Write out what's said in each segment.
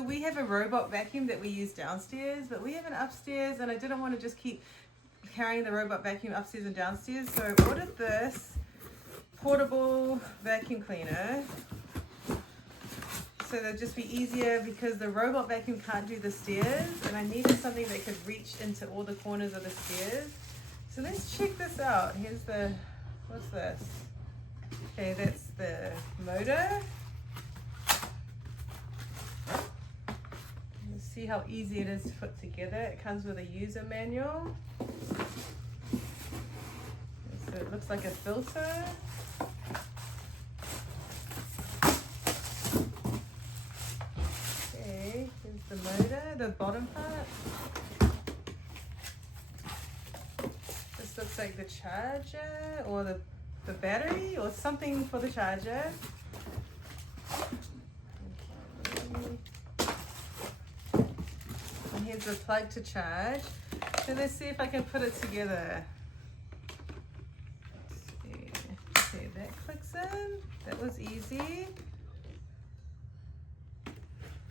So we have a robot vacuum that we use downstairs, but we have an upstairs, and I didn't want to just keep carrying the robot vacuum upstairs and downstairs, so I ordered this portable vacuum cleaner. So that'd just be easier because the robot vacuum can't do the stairs, and I needed something that could reach into all the corners of the stairs. So let's check this out. Here's the, what's this? Okay, that's the motor. Let's see how easy it is to put together. It comes with a user manual. So it looks like a filter. Okay, here's the motor, the bottom part. This looks like the charger or the battery or something for the charger. Okay. And here's the plug to charge. So let's see if I can put it together. Okay, that clicks in. That was easy.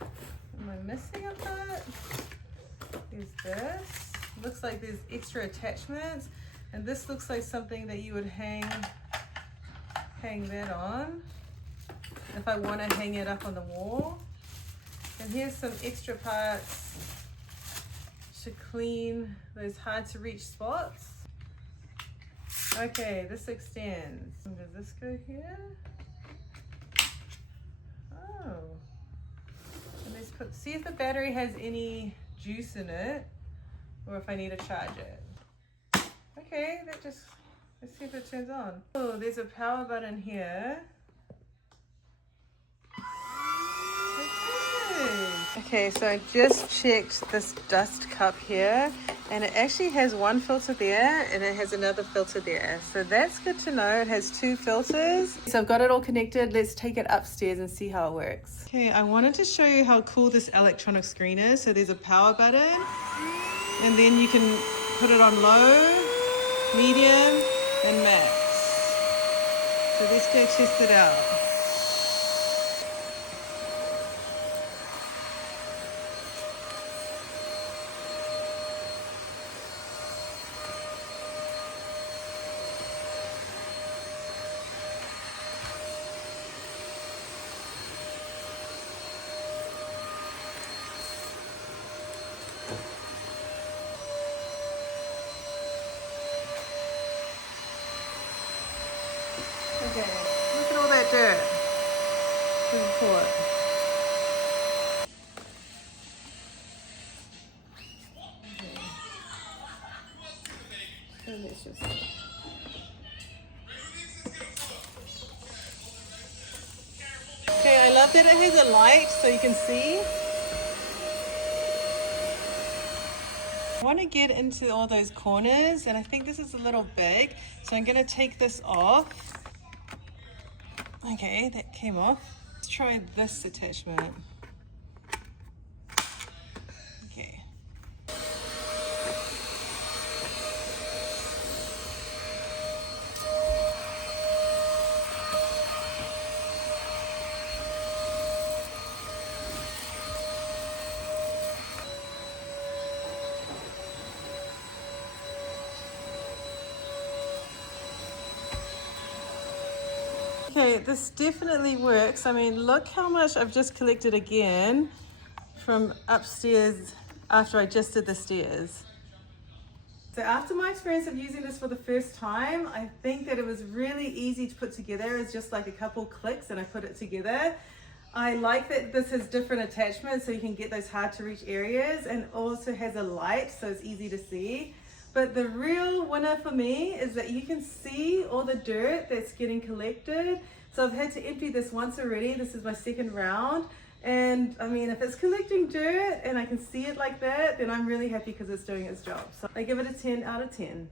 Am I missing a part? There's this. Looks like there's extra attachments. And this looks like something that you would hang that on if I want to hang it up on the wall. And here's some extra parts to clean those hard to reach spots. Okay, this extends. Does this go here? Oh. And let's see if the battery has any juice in it or if I need to charge it. Okay, let's see if it turns on. Oh, there's a power button here. Okay, so I just checked this dust cup here, and it actually has one filter there and it has another filter there. So that's good to know. It has two filters. So I've got it all connected. Let's take it upstairs and see how it works. Okay, I wanted to show you how cool this electronic screen is. So there's a power button, and then you can put it on low, medium, and max. So let's go test it out. Okay, look at all that dirt. Good report. Okay. So let's just... Okay, I love that it has a light so you can see. I want to get into all those corners, and I think this is a little big, so I'm going to take this off. Okay, that came off. Let's try this attachment. Okay. Okay, this definitely works. I mean, look how much I've just collected again from upstairs after I just did the stairs. So after my experience of using this for the first time, I think that it was really easy to put together. It's just like a couple clicks and I put it together. I like that this has different attachments so you can get those hard to reach areas, and also has a light so it's easy to see. But the real winner for me is that you can see all the dirt that's getting collected. So I've had to empty this once already. This is my second round. And I mean, if it's collecting dirt and I can see it like that, then I'm really happy because it's doing its job. So I give it a 10 out of 10.